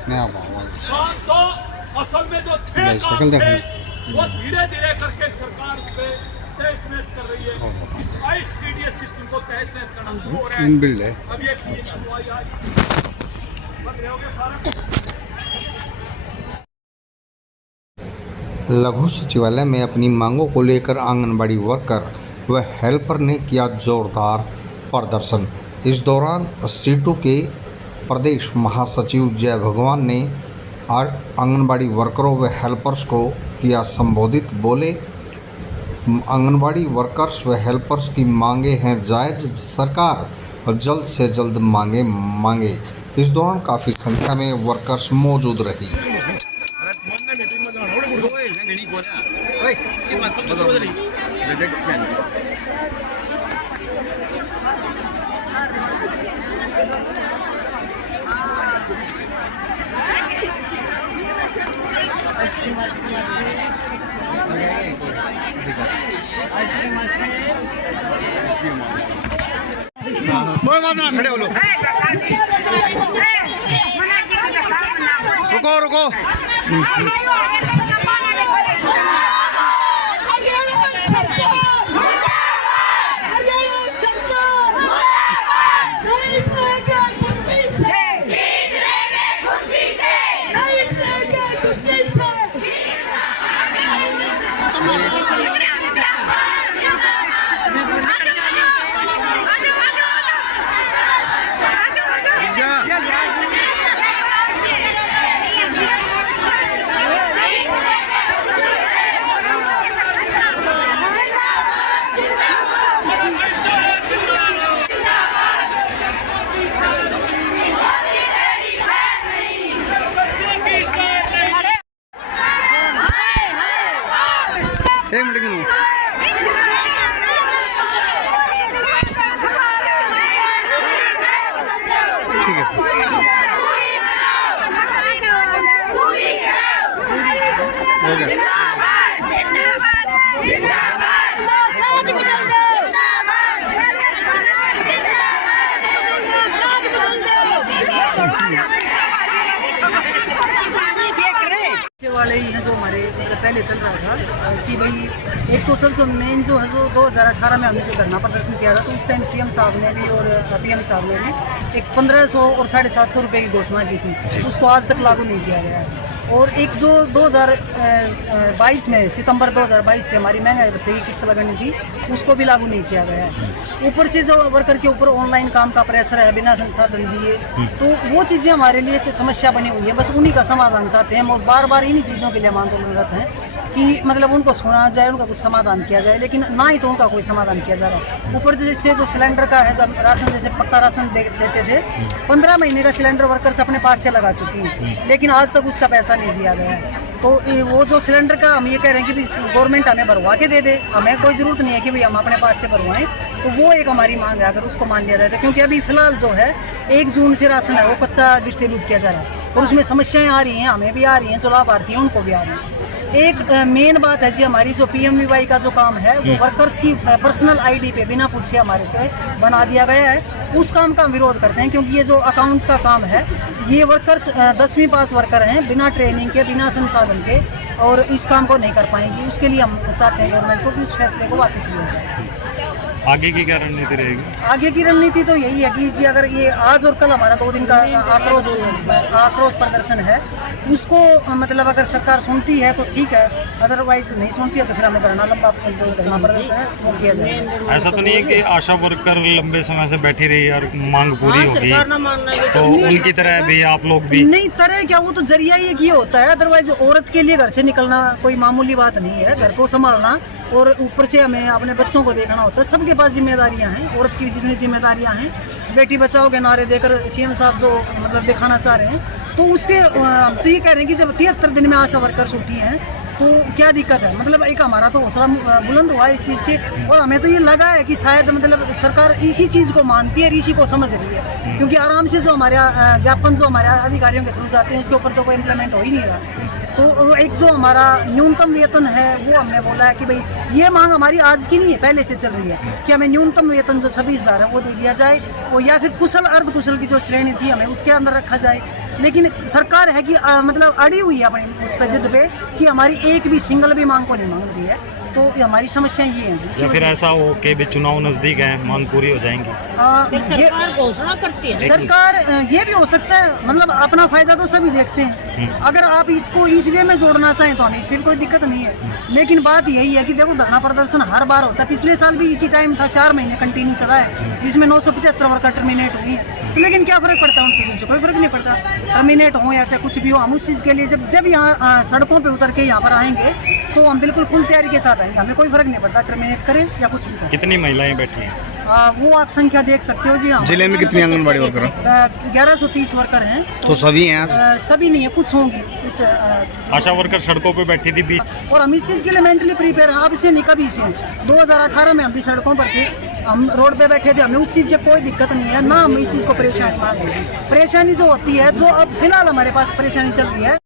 अपने आप आऊँगा। तो असल में जो 6 काम शक्ल थे देखो। वो धीरे धीरे करके सरकार उस पे तहस-नहस कर रही है। इस ICDS सिस्टम को तहस-नहस करना शुरू हो रहा है। इनबिल्ड है। अब ये हुआ आज बंद हो गया सारा। लघु सचिवालय में अपनी मांगों को लेकर आंगनबाड़ी वर्कर व हेल्पर ने किया जोरदार प्रदर्शन। इस दौरान सीटू के प्रदेश महासचिव जय भगवान ने आंगनबाड़ी वर्करों व हेल्पर्स को किया संबोधित। बोले, आंगनबाड़ी वर्कर्स व हेल्पर्स की मांगे हैं जायज़, सरकार जल्द से जल्द मांगे। इस दौरान काफ़ी संख्या में वर्कर्स मौजूद रही। खड़े हो लो, रुको रुको। एक मिनट क्यों? ठीक है। हो गया। वाले ही हैं जो हमारे पहले चल रहा था कि भाई एक तो सबसे मेन जो है जो 2018 में हमने जो धरना प्रदर्शन किया था, तो उस टाइम CM साहब ने भी और PM साहब ने भी एक 1500 और 750 रुपये की घोषणा की थी, उसको आज तक लागू नहीं किया गया है। और एक जो 2022 में सितंबर 2022 से हमारी महंगाई भत्ते की किस्त लगानी थी, उसको भी लागू नहीं किया गया है। ऊपर से जो वर्कर के ऊपर ऑनलाइन काम का प्रेशर है, बिना संसाधन दिए, तो वो चीज़ें हमारे लिए एक समस्या बनी हुई है। बस उन्हीं का समाधान चाहते हैं और बार बार इन्हीं चीज़ों के लिए हम आंदोलन करते हैं कि मतलब उनको सुना जाए, उनका कुछ समाधान किया जाए, लेकिन ना ही तो उनका कोई समाधान किया जा रहा है। ऊपर जैसे जो सिलेंडर का है, जब राशन जैसे पक्का राशन देते थे, 15 महीने का सिलेंडर वर्कर्स अपने पास से लगा चुकी हैं, लेकिन आज तक उसका पैसा नहीं दिया गया है। तो वो जो सिलेंडर का हम ये कह रहे हैं कि गवर्नमेंट हमें भरवा के दे दे, हमें कोई ज़रूरत नहीं है कि भाई हम अपने पास से भरवाएं। तो वो एक हमारी मांग है, अगर उसको मान लिया जाए तो। क्योंकि अभी फ़िलहाल जो है 1 जून से राशन है वो कच्चा डिस्ट्रीब्यूट किया जा रहा है और उसमें समस्याएं आ रही हैं, हमें भी आ रही हैं, जो लाभार्थी हैं उनको भी आ रही हैं। एक मेन बात है जी, हमारी जो PMVY का जो काम है वो वर्कर्स की पर्सनल ID पे बिना पूछे हमारे से बना दिया गया है। उस काम का हम विरोध करते हैं, क्योंकि ये जो अकाउंट का काम है, ये वर्कर्स 10वीं पास वर्कर हैं, बिना ट्रेनिंग के, बिना संसाधन के, और इस काम को नहीं कर पाएंगे। उसके लिए हम चाहते हैं गवर्नमेंट को कि उस फैसले को वापस लिया जाए। आगे की क्या रणनीति रहेगी? आगे की रणनीति तो यही है कि जी, अगर ये आज और कल हमारा 2 दिन का आक्रोश प्रदर्शन है, उसको मतलब अगर सरकार सुनती है तो ठीक है, अदरवाइज नहीं सुनती है तो फिर हमें धरना लंबा जो धरना प्रदर्शन है वो किया जाए। ऐसा तो नहीं है कि आशा वर्कर लंबे समय से बैठी रही और मांग पूरी होगी, तो उनकी तरह भी आप लोग भी? नहीं, तरह क्या, वो तो जरिया ही एक ये होता है। अदरवाइज औरत के लिए घर से निकलना कोई मामूली बात नहीं है, घर को संभालना और ऊपर से हमें अपने बच्चों को देखना होता है। सबके पास जिम्मेदारियां हैं, औरत की जितनी जिम्मेदारियां हैं, बेटी बचाओ के नारे देकर CM साहब जो मतलब दिखाना चाह रहे हैं, तो उसके तो ये कह रहे हैं कि जब 73 दिन में आशा वर्कर्स उठी हैं तो क्या दिक्कत है। मतलब एक हमारा तो हौसला बुलंद हुआ इस चीज़ से, और हमें तो ये लगा है कि शायद मतलब सरकार इसी चीज़ को मानती है, इसी को समझ रही है, क्योंकि आराम से जो हमारे ज्ञापन जो हमारे अधिकारियों के थ्रू जाते हैं उसके ऊपर तो कोई इम्प्लीमेंट हो ही नहीं रहा। तो एक जो हमारा न्यूनतम वेतन है वो हमने बोला है कि भाई ये मांग हमारी आज की नहीं है, पहले से चल रही है कि हमें न्यूनतम वेतन जो 26,000 है वो दे दिया जाए, और या फिर कुशल अर्ध कुशल की जो श्रेणी थी हमें उसके अंदर रखा जाए। लेकिन सरकार है कि मतलब अड़ी हुई है अपनी उस पर जिद पे कि हमारी एक भी सिंगल भी मांग को नहीं मांग रही है। तो ये हमारी समस्या ये है। या फिर ऐसा हो कि भी चुनाव नजदीक है, मांग पूरी हो जाएंगी। सरकार घोषणा करती है, सरकार ये भी हो सकता है, मतलब अपना फायदा तो सभी देखते हैं। अगर आप इसको इस वे में जोड़ना चाहें तो हमें इससे भी कोई दिक्कत नहीं है। लेकिन बात यही है कि देखो धरना प्रदर्शन हर बार होता है, पिछले साल भी इसी टाइम था, 4 महीने कंटिन्यू चला है, जिसमें 975 वर्कर टर्मिनेट हुई है। तो लेकिन क्या फर्क पड़ता है उन चीज़ों से? कोई फर्क नहीं पड़ता, टर्मिनेट हो या चाहे कुछ भी हो। हम उस चीज़ के लिए जब यहाँ सड़कों पे उतर के यहाँ पर आएंगे तो हम बिल्कुल फुल तैयारी के साथ आएंगे, हमें कोई फर्क नहीं पड़ता टर्मिनेट करें या कुछ भी करें। कितनी महिलाएं बैठी हैं? वो आप संख्या देख सकते हो जी। हाँ, जिले में कितनी आंगनबाड़ी वर्कर हैं? 1130 वर्कर हैं। तो सभी हैं आज? सभी नहीं है, कुछ होंगी, कुछ आशा वर्कर सड़कों पे बैठी थी बीच। और हम इस चीज़ के लिए मेंटली प्रिपेयर हैं। अब इसे नहीं, कभी से 2018 में हम भी सड़कों पर थे, हम रोड पे बैठे थे, हमें उस चीज़ से कोई दिक्कत नहीं है, ना हम इस चीज़ को परेशानी जो होती है, जो अब फिलहाल हमारे पास परेशानी चल रही है।